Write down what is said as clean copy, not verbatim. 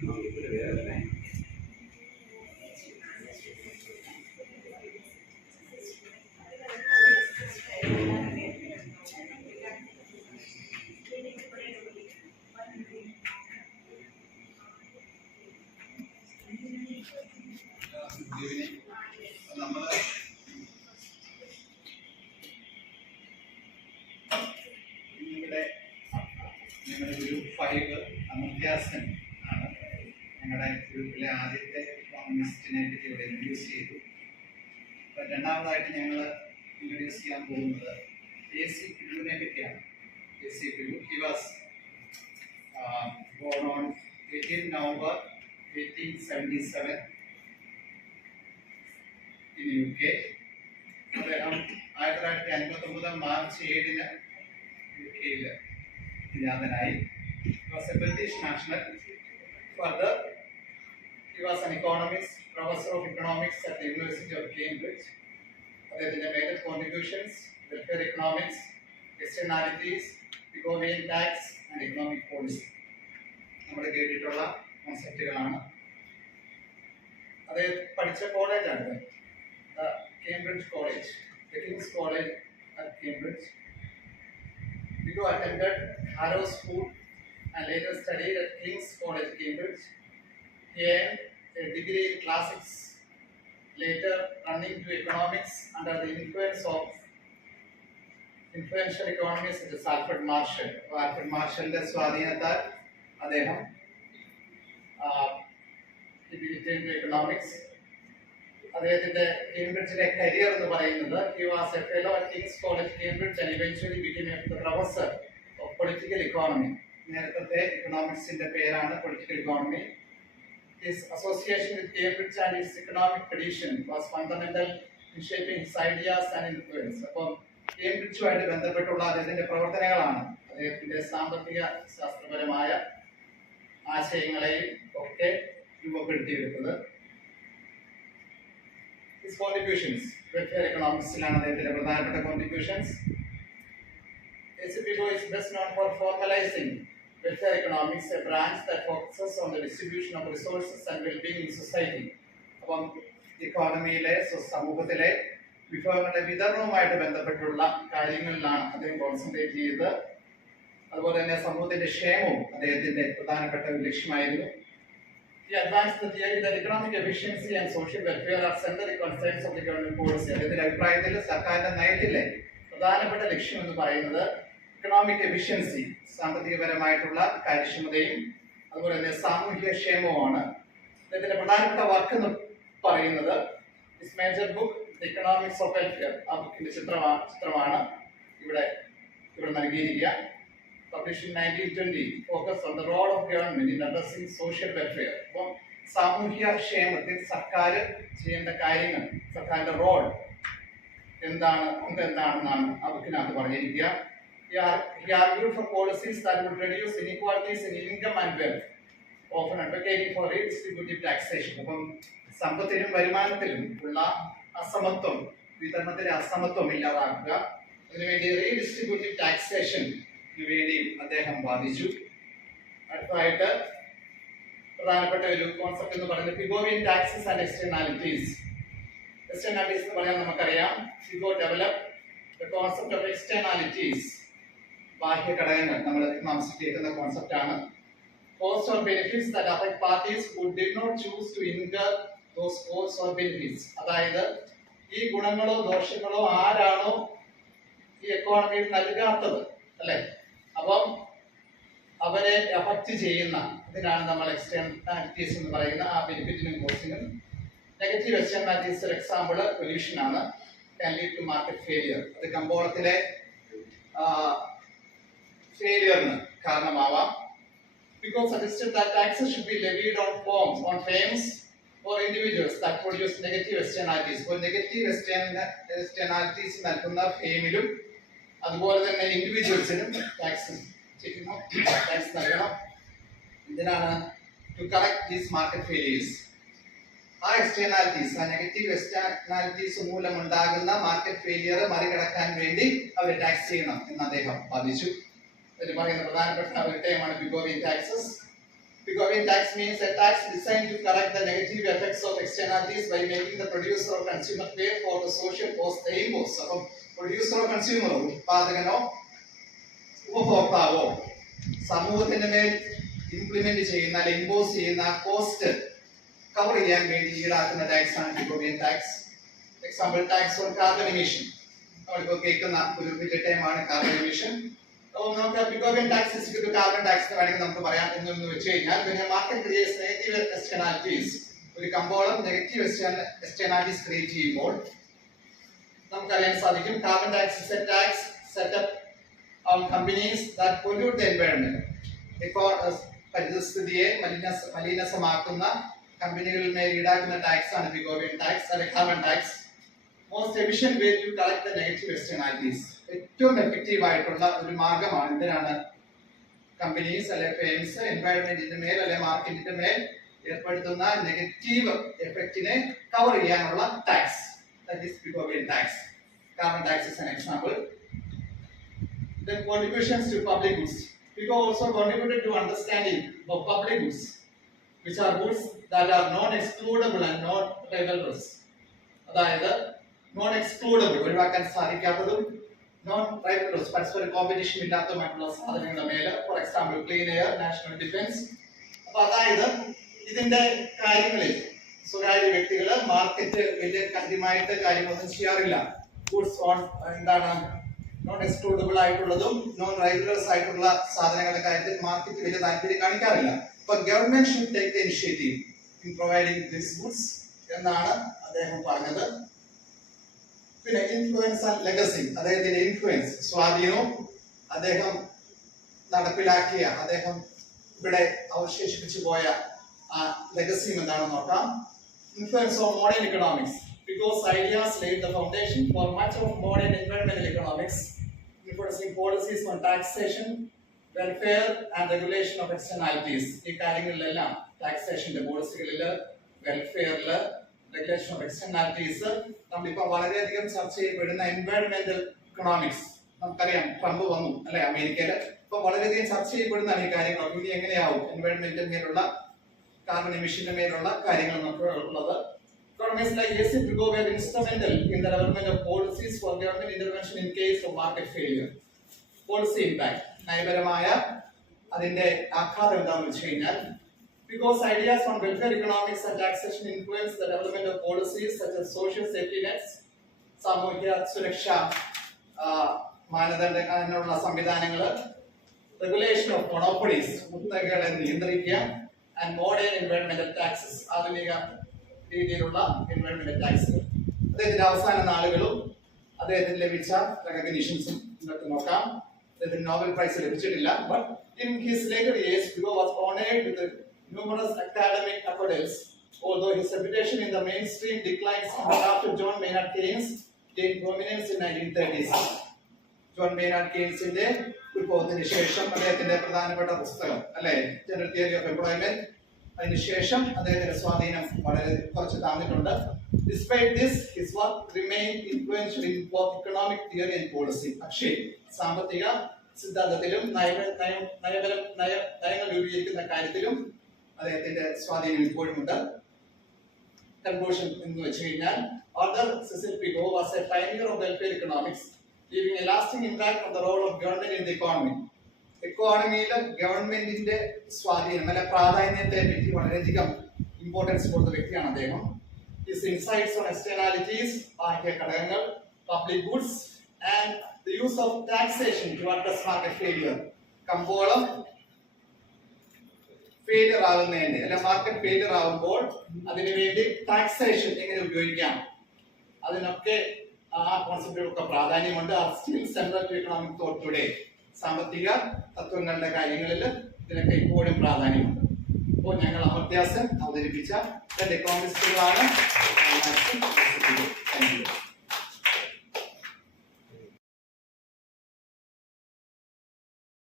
ഞങ്ങളുടെ ഗ്രൂപ്പ് 5 അമർത്യാസൻ ആണ്. ഞങ്ങളുടെ ഗ്രൂപ്പിലെ ആദ്യത്തെ ഇക്കോണമിസ്റ്റിനെ പറ്റി ഇവിടെ ഇൻട്രൊഡ്യൂസ് ചെയ്തു. അപ്പം രണ്ടാമതായിട്ട് ഞങ്ങൾ ഇൻട്രൊഡ്യൂസ് ചെയ്യാൻ പോകുന്നത് AC Pilluവിനെ പറ്റിയാണ്. AC Pillu, he was born on 18 November 1877 in UK. അദ്ദേഹം 1959 മാർച്ച് 7 UK-ൽ നിര്യാതനായി. He was a British national. Further, he was an economist, professor of economics at the University of Cambridge. അദ്ദേഹത്തിന്റെ major contributions: welfare economics, externalities, Pigouvian tax and economic policy. നമ്മൾ കേട്ടിട്ടുള്ള കോൺസെപ്റ്റുകളാണ്. അദ്ദേഹം പഠിച്ച കോളേജാണ് Cambridge College, the King's College at Cambridge. Pillu attended Harrow School and later studied at King's College, Cambridge. He earned a degree in classics, later turning to economics under the influence of influential economists such as Alfred Marshall. Alfred Marshall's സ്വാധീനത്താൽ അദ്ദേഹം economics. അദ്ദേഹത്തിന്റെ കേംബ്രിഡ്ജിലെ career എന്ന് പറയുന്നത് he was a fellow at King's College, Cambridge and eventually became a professor of political economy. നേരത്തെ എക്കണോമിക്സിന്റെ പേരാണ് political economy. His association with Cambridge and its economic tradition was fundamental in shaping his ideas and influence. അപ്പോൾ കേംബ്രിഡ്ജുമായിട്ട് ബന്ധപ്പെട്ടുള്ള അദ്ദേഹത്തിന്റെ പ്രവർത്തനങ്ങളാണ് അദ്ദേഹത്തിന്റെ സാമ്പത്തിക ശാസ്ത്രപരമായ ആശയങ്ങളെയും ഒക്കെ രൂപപ്പെടുത്തിയെടുത്തത്. His contributions, welfare economics is അദ്ദേഹത്തിന്റെ പ്രധാനപ്പെട്ട contributions. AC Pillu is best known for formalizing welfare economics, a branch that focuses on the distribution of resources and well-being in society. അപ്പം ഇക്കോണമിയിലെ സമൂഹത്തിലെ വിഭവങ്ങളുടെ വിതരണവുമായിട്ട് ബന്ധപ്പെട്ടുള്ള കാര്യങ്ങളിലാണ് അദ്ദേഹം കോൺസെൻട്രേറ്റ് ചെയ്തത്. അതുപോലെ തന്നെ സമൂഹത്തിന്റെ ക്ഷേമവും അദ്ദേഹത്തിന്റെ പ്രധാനപ്പെട്ട ഒരു ലക്ഷ്യമായിരുന്നു. He advanced the theory that economic efficiency and social welfare are central concerns of the government policy. അദ്ദേഹത്തിന്റെ അഭിപ്രായത്തിൽ സർക്കാരിന്റെ നയത്തിലെ പ്രധാനപ്പെട്ട ലക്ഷ്യം എന്ന് പറയുന്നത് ഇക്കണോമിക് എഫിഷ്യൻസി, സാമ്പത്തികപരമായിട്ടുള്ള കാര്യക്ഷമതയും അതുപോലെ തന്നെ സാമൂഹിക ക്ഷേമവുമാണ്. അദ്ദേഹത്തിന്റെ പ്രധാനപ്പെട്ട വർക്ക് എന്ന് പറയുന്നത് his major book the economics of welfare. ആ ബുക്കിന്റെ ചിത്രമാണ് ഇവിടെ നൽകിയിരിക്കുക. Published in 1920, focused on the role of government in addressing social welfare. അപ്പോൾ സാമൂഹ്യ ക്ഷേമത്തിൽ സർക്കാർ ചെയ്യേണ്ട കാര്യങ്ങൾ, സർക്കാരിന്റെ റോൾ എന്താണെന്നാണ് ആ ബുക്കിനകത്ത് പറഞ്ഞിരിക്കുക. He argued for policies that would reduce inequalities in income and wealth, often advocating for redistributive taxation. അപ്പം സമ്പത്തിലും വരുമാനത്തിലും ഉള്ള അസമത്വം, വിതരണത്തിലെ അസമത്വം ഇല്ലാതാക്കുക, അതിനുവേണ്ടി റീഡിസ്ട്രിബ്യൂട്ടീവ് ടാക്സേഷൻ വേണ്ടിയും അദ്ദേഹം വാദിച്ചു. അടുത്തതായിട്ട് പ്രധാനപ്പെട്ട ഒരു കോൺസെപ്റ്റ് എന്ന് പറയുന്നത് Pigouvian taxes and externalities. Externalities എന്ന് പറഞ്ഞാൽ നമുക്കറിയാം, Pigou developed the concept of externalities. ബാഹ്യ ഘടകങ്ങൾ നമ്മൾ കേൾക്കുന്ന കോൺസെപ്റ്റ് ആണ്. Costs or benefits that affect parties who did not choose to incur those costs or benefits. അതായത് ഈ ഗുണങ്ങളോ ദോഷങ്ങളോ ആരാണോ ഈ എക്കോണമിയിൽ നൽകാത്തത്, അല്ലെ, അപ്പം അവരെ എഫക്റ്റ് ചെയ്യുന്ന ഇതിനാണ് നമ്മൾ എക്സ്റ്റേണാലിറ്റീസ് എന്ന് പറയുന്ന ആ ബെനിഫിറ്റിനും കോസ്റ്റിനും. നെഗറ്റീവ് എക്സ്റ്റേണാലിറ്റീസ് ഒരു എക്സാമ്പിൾ പൊല്യൂഷൻ ആണ്, can lead to market failure. അത് കമ്പോളത്തിലെ ഫെയിലിയറിന് കാരണമാവാം. Because suggested that taxes should be levied on firms, on firms or individuals that produce negative externalities. അപ്പോൾ നെഗറ്റീവ് externalities നൽകുന്ന ഫേമിലും അതുപോലെ തന്നെ ഇൻഡിവിജ്വൽസിനും ടാക്സ് നൽകണം. ഇതിനാണ് to correct these market failures. ആ എക്സ്റ്റേണാലിറ്റീസ്, ആ നെഗറ്റീവ് എക്സ്റ്റേണാലിറ്റീസ് മൂലമുണ്ടാകുന്ന മാർക്കറ്റ് ഫെയിലിയർ മറികടക്കാൻ വേണ്ടി അവർ ടാക്സ് ചെയ്യണം എന്ന് അദ്ദേഹം വാദിച്ചു. ഇതിൽ പറയുന്ന പ്രധാനപ്പെട്ട ഒരു ടേമാണ് Pigouvian taxes. Pigouvian tax means a tax designed to correct the negative effects of externalities by making the producer or consumer pay for the social cost they impose. അപ്പം പ്രൊഡ്യൂസറോ കൺസ്യൂമറോ ഉത്പാദകനോ ഉപഭോക്താവോ സമൂഹത്തിന്റെ മേൽ ഇംപ്ലിമെന്റ് ചെയ്യുന്ന അല്ലെങ്കിൽ ഇമ്പോസ് ചെയ്യുന്ന കോസ്റ്റ് കവർ ചെയ്യാൻ വേണ്ടി ഈടാക്കുന്ന tax ആണ് Pigovian tax. Example tax on carbon emission. നമ്മളിപ്പോൾ കേൾക്കുന്ന ഒരു വലിയ ടൈമാണ് കാർബൺ എമിഷൻ. അപ്പോൾ നമുക്ക് Pigovian tax is equal carbon tax വേണമെങ്കിൽ നമുക്ക് പറയാം. എന്ന് വെച്ച് കഴിഞ്ഞാൽ പിന്നെ മാർക്കറ്റ് ക്രിയേറ്റ്സ് നെഗറ്റീവ് എക്സ്റ്റേണാലിറ്റീസ്, ഒരു കമ്പോളം നെഗറ്റീവ് എക്സ്റ്റേണാലിറ്റീസ് ക്രിയേറ്റ് ചെയ്യുമ്പോൾ നമുക്കറിയാൻ സാധിക്കും carbon tax is a tax set up on companies that pollute the environment. ഇപ്പോൾ പരിസ്ഥിതിയെ മലിനസമാക്കുന്ന കമ്പനികളിൽ മേൽ ഈടാക്കുന്ന ടാക്സ് ആണ് പിഗോവിയൻ ടാക്സ് അല്ലെങ്കിൽ carbon tax. Most efficient way to collect the negative externalities. ഏറ്റവും എഫക്റ്റീവ് ആയിട്ടുള്ള ഒരു മാർഗമാണ് എന്തിനാണ് കമ്പനീസ് അല്ലെ ഫേംസ് എൻവയറൺമെന്റിന്റെ മേൽ അല്ലെ മാർക്കറ്റിന്റെ മേൽ ഏർപ്പെടുത്തുന്ന നെഗറ്റീവ് എഫക്റ്റിനെ കവർ ചെയ്യാനുള്ള tax. That is Pigovian tax. Carbon tax is an example. Then contributions to public goods. Pigo also contributed to understanding of public goods, which are goods that are non-excludable and non-rivalrous. അതായത് non excludable ഒഴിവാക്കാൻ സാധിക്കാത്തതും non റൈവൽറസ് പരസ്പര competition ഇല്ലാത്തതുമായിട്ടുള്ള സാധനങ്ങളുടെ മേലെ, for example clean air, national defence. അപ്പൊ അതായത് ഇതിന്റെ കാര്യങ്ങളിൽ സ്വകാര്യ വ്യക്തികള് മാർക്കറ്റ് വലിയ കാര്യമായിട്ട് കാര്യങ്ങളൊന്നും ചെയ്യാറില്ല. ഗുഡ്സ് ഓൺ എന്താണ് നോൺ എക്സ്ക്ലൂഡബിൾ ആയിട്ടുള്ളതും നോൺ റൈവൽറസ് ആയിട്ടുള്ള സാധനങ്ങളുടെ കാര്യത്തിൽ മാർക്കറ്റ് വലിയ താല്പര്യം കാണിക്കാറില്ല. അപ്പൊ government should take the initiative in providing this goods എന്നാണ് അദ്ദേഹം പറഞ്ഞത്. പിന്നെ ഇൻഫ്ലുവൻസ് ആൻഡ് ലെഗസി, അദ്ദേഹത്തിന്റെ ഇൻഫ്ലുവൻസ് സ്വാധീനവും അദ്ദേഹം നടപ്പിലാക്കിയ അദ്ദേഹം ഇവിടെ അവശേഷിപ്പിച്ചു പോയ ലെഗസിയും എന്താണെന്ന് നോക്കാം. Influence on modern economics. Pigo's ideas laid the foundation for much of modern environmental economics, influencing policies on taxation, welfare and regulation of externalities. ഈ കാര്യങ്ങളിലെല്ലാം ടാക്സേഷന്റെ പോളിസികളിൽ, വെൽഫെയറിൽ, റെഗുലേഷൻ ഓഫ് എക്സ്റ്റേണാലിറ്റീസ്, നമ്മളിപ്പോൾ വളരെയധികം ചർച്ച ചെയ്യപ്പെടുന്ന എൻവയറൺമെന്റൽ ഇക്കണോമിക്സ്. നമുക്കറിയാം ട്രംപ് വന്നു അല്ലെ അമേരിക്കയിൽ. ഇപ്പൊ വളരെയധികം ചർച്ച ചെയ്യപ്പെടുന്നതാണ് ഈ കാര്യങ്ങൾ. ഇനി എങ്ങനെയാവും എൻവയറൺമെന്റിന്റെ മേലുള്ള കാർബൺ എമിഷന്റെ മേലുള്ള കാര്യങ്ങൾ നമുക്ക് ഉള്ളത്. Economists like A.C. Pigo were instrumental in the development of policies for government intervention in case of market failure. Policy impact, നയപരമായ അതിന്റെ ആഘാതം എന്താണെന്ന് വെച്ച് കഴിഞ്ഞാൽ Pigo's ideas on welfare economics and taxation influence the development of policies such as social safety nets, സാമൂഹ്യ സുരക്ഷാ മാനദണ്ഡങ്ങളുള്ള സംവിധാനങ്ങള്, regulation of മൊണോപ്പൊളീസ്, കുത്തകകളെ നിയന്ത്രിക്കുക, and modern environmental taxes, ആധുനിക രീതിയിലുള്ള environmental taxes. അദ്ദേഹത്തിന്റെ അവസാന നാളുകളും അദ്ദേഹത്തിന് ലഭിച്ച റെക്കഗ്നിഷൻസും നമുക്ക് നോക്കാം. അദ്ദേഹത്തിന് നോബൽ പ്രൈസ് ലഭിച്ചിട്ടില്ല. But in his later years, Pigo was honored with numerous academic accolades, although his reputation in the mainstream declined somewhat after John Maynard Keynes gained prominence in 1930s. John Maynard കെയ്ൻസിന്റെ ഉത്ഭവത്തിന് ശേഷം അദ്ദേഹത്തിന്റെ പ്രധാനപ്പെട്ട പുസ്തകം അല്ലെ general theory of employment, അതിനുശേഷം അദ്ദേഹത്തിന്റെ സ്വാധീനം വളരെ കുറച്ച് താഴ്ന്നിട്ടുണ്ട്. Despite this, his work remained influential in both economic theory and policy. പക്ഷേ സാമ്പത്തിക സിദ്ധാന്തത്തിലും നയങ്ങൾ രൂപീകരിക്കുന്ന കാര്യത്തിലും അദ്ദേഹത്തിന്റെ സ്വാധീനം ഇപ്പോഴുമുണ്ട്. കൺക്ലൂഷൻ എന്ന് വെച്ച് കഴിഞ്ഞാൽ Arthur Cecil Pigo was a pioneer of welfare economics, leaving a lasting impact on the role of government in the economy. എക്കോണമിയിൽ ഗവൺമെന്റിന്റെ സ്വാധീനം അല്ലെ പ്രാധാന്യത്തെ പറ്റി വളരെയധികം ഇമ്പോർട്ടൻസ് കൊടുത്ത വ്യക്തിയാണ് അദ്ദേഹം. His insights on externalities, ബാഹ്യ ഘടകങ്ങൾ, public goods and the use of taxation to address market failure. കമ്പോളം ഫെയിലിയർ ആകുന്നതിന്റെ അല്ലെ മാർക്കറ്റ് ഫെയിലിയർ ആകുമ്പോൾ അതിനുവേണ്ടി ടാക്സേഷൻ എങ്ങനെ ഉപയോഗിക്കാം, അതിനൊക്കെ ആ കോൺസെപ്റ്റുകൾക്ക് പ്രാധാന്യമുണ്ട്. Still central to economic thought today. സാമ്പത്തിക തത്വങ്ങളുടെ കാര്യങ്ങളിൽ ഇതിനൊക്കെ ഇപ്പോഴും പ്രാധാന്യമുണ്ട്. ഇപ്പോൾ ഞങ്ങൾ അമർത്യാസൻ അവതരിപ്പിച്ച രണ്ട് എക്കണോമിസ്റ്റുകളാണ്. Thank you.